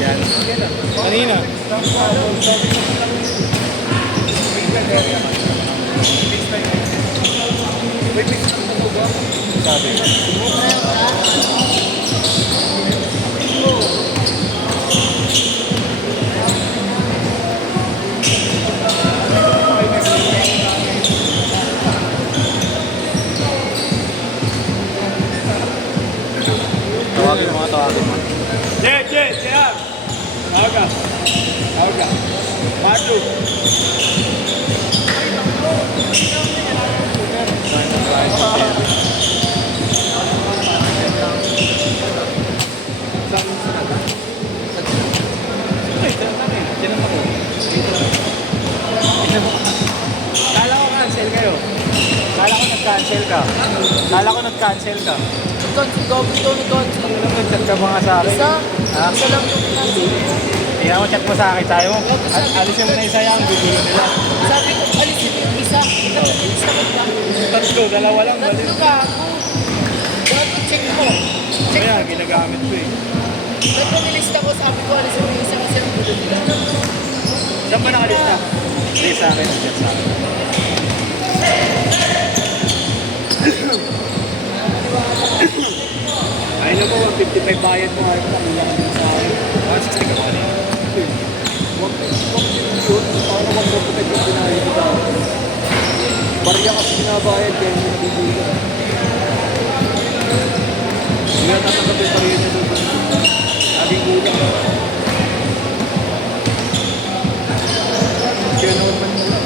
Yan. Kanina. Sabi. Tawagin mo, tawagin mo. Yeah. Tawag ka. Marlo. Kala ko cancel kayo. Kala ko nag-cancel ka. Kala ko nag-cancel ka. Nag-chat ka mga sa akin. Ha? Isa lang yung cancel. Kaya mo chat mo sa akin. Sabi mo, alisin mo na isa yan. Gugulo nila. Sabi ko, alisin mo yung isa. Itabilis na ko lang. Tatlo, dalawa lang. Tatlo ka. Check mo. Check Kaya, mo. ginagamit ko eh. Nagpamilista ko, sabi ko, alisin mo yung isa kasi ang gulo nila. Saan ba nakalista? Hindi sa akin. Chat sa akin. Ay na mo, 155 bayad mo. Ay, kanila ka din sa akin. 160 ka ba kanina? Paano 155 yung binayad kita? Barya kasi binabayad kaya hindi nabibili ka. Hindi na tatanggap yung barya niya doon. Laging kulang. Kaya naman man mo lang.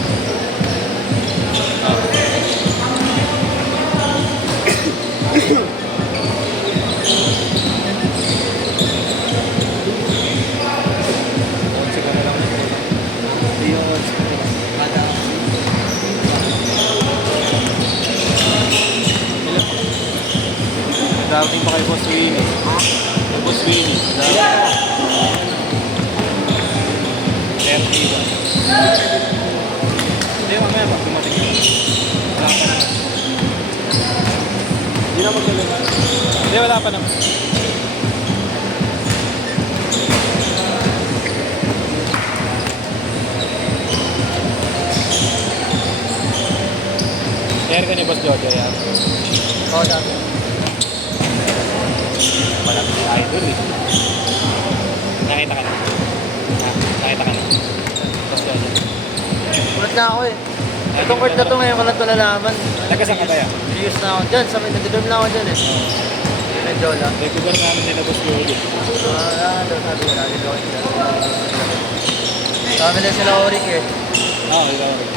Dating pa kay Boss Winnie. Kay Boss Winnie. Dating. Hindi, mamaya pag dumating. Wala pa na. Hindi na magdala. Hindi, wala pa naman. Share ka ni Boss Jojo yan. Oo, dami. Malapit sa idol eh. Nakita ka na. Ha? Nakita ka na. Boss Jojo. Ulat na ako eh. Itong court na to ngayon ko lang ito nalaman. Nagkasang ka ba yan? Serious na ako dyan. Sa may nag-dorm na ako dyan eh. Medyo lang. Regular namin nila Boss Jojo. Doon sabi ko lagi ko dyan. Sabi na sila Orik eh. Ikaw rin.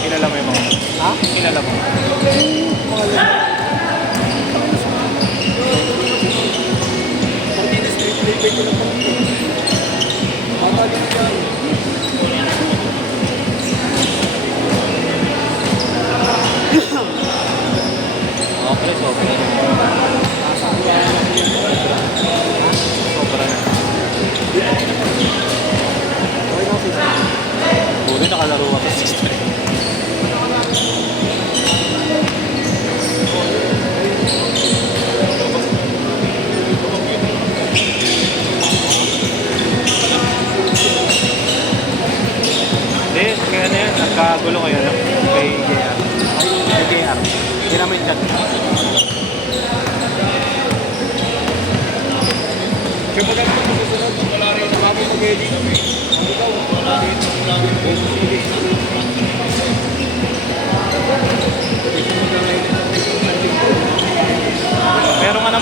Kilala mo yung mga. Ha? Kilala mo. Okay, sobra na. Sobra na. Buti nakalaro ka sa system. Hindi, kaya na yan. Nagkagulo kayo na kay JR. Kay JR. Hindi naman yung chat. Kaya maganda kung susunod, wala rin bago mag-edit kami. Ano daw, wala rin mag-edit.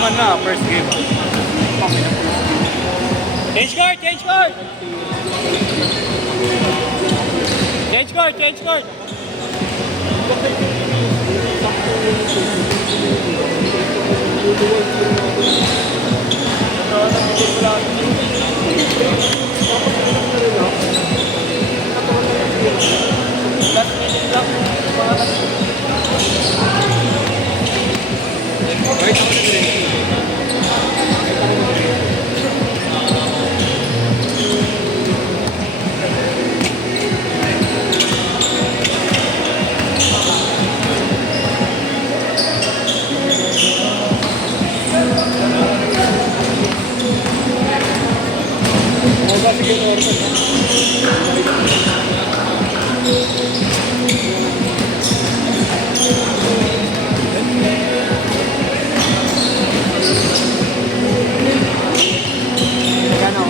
naman na, first game. Change card! Change card! Change card! Change card! Last minute lang. Kahit ako na rin. Sige, Norman. Magkano?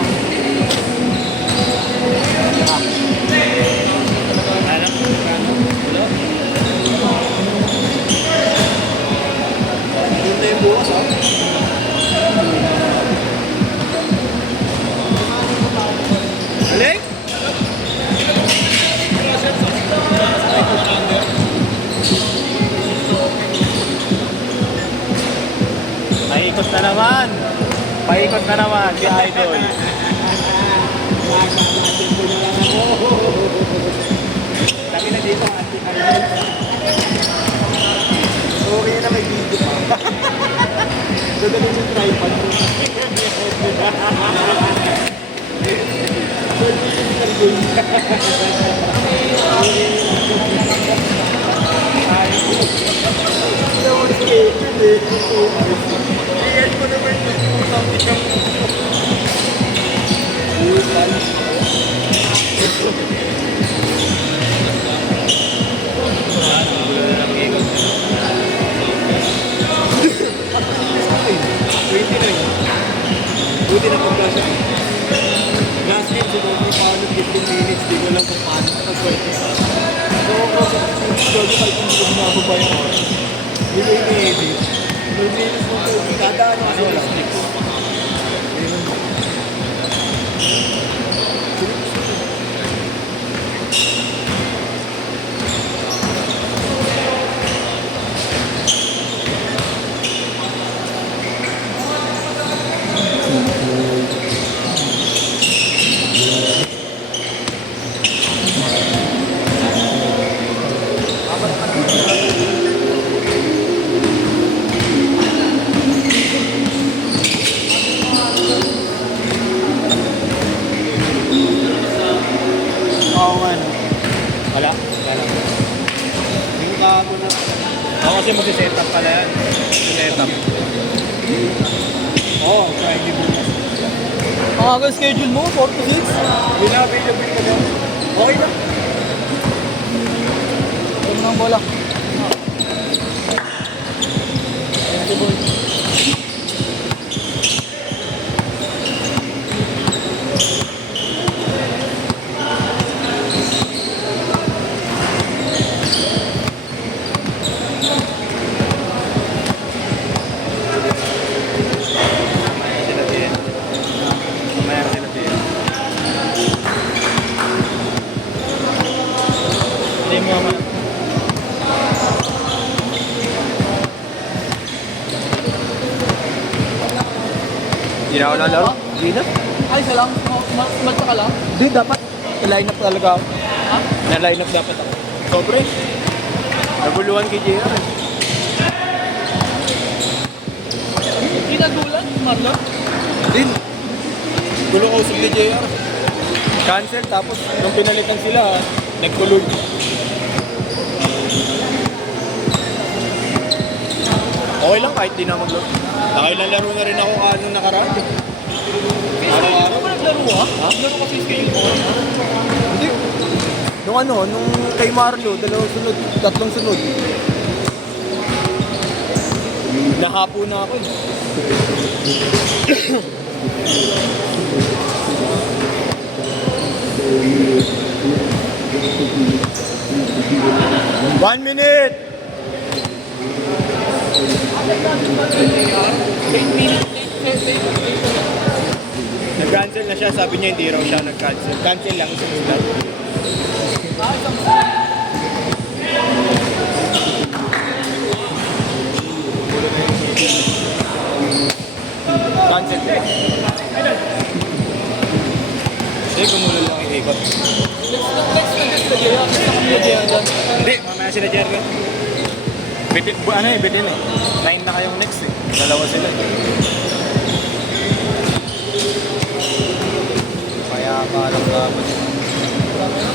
Yun na yung bukas, ha? Alek? Paikot na naman. Paikot na naman si Idol. Sabi na dito, anti-idol. Okay na may video pa. Dadalhin yung tripod. Iyan mo naman yung pusang bigyan mo. Buti na pagkasya. Last game, siguro paano 15 minutes, di ko lang kung paano nakaswerte. So, ako sa siguro kahit hindi ko sinababa yung oras. Hindi ko ini-edit. 12 minutes mo ito, kada ano kasi wala. Oo nga no. Wala? Wala. Yung kago na. Ako kasi mag-set up pala yan. Set up. Oo, Friday bukas. Ang aga schedule mo, 4 to 6. Available ka daw. Okay na. Ito mo ng bola. Sila din. Mamaya sila din. Hindi mo naman. Hindi na ako lalaro. Hindi na. Ay, isa lang. Malta ka lang. Hindi, dapat. Na-line up talaga ako. Ha? Na-line up dapat ako. Sobre. Naguluhan kay JR. Hindi nagulan, Marlon. Din. Gulo ko usap ni JR. Cancel, tapos nung pinalitan sila, nagkuloy. Okay lang kahit di na maglaro. Nakailan laro na rin ako anong nakaraan. Araw-araw. Ano ba naglaro ha? Naglaro kasi schedule mo. Hindi. Nung kay Marlo, dalawang sunod, tatlong sunod. Nahapo na ako eh. One minute! Nag-cancel na siya, sabi niya hindi raw siya nag-cancel. Cancel lang sa slot. Cancel. Hindi, gumulo lang yung ikot. Hindi, mamaya sila Jerry. Bitin, ano eh, bitin eh. 9 na kayong next eh. Dalawa sila eh. Kaya parang dapat.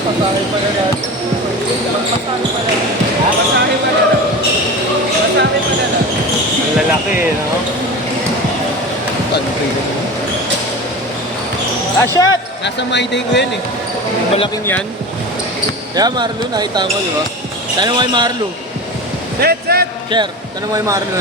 Pasahe pa na natin. Pasahe pa na. Pasahe pa na. Pasahe pa na. Ang lalaki eh, no? Ah, shot! Nasa my day ko yan eh. Yung malaking yan. Kaya Marlo, nakita mo, di ba? Tanong mo kay Marlo. Set! Share, tanong mo kay Marlo.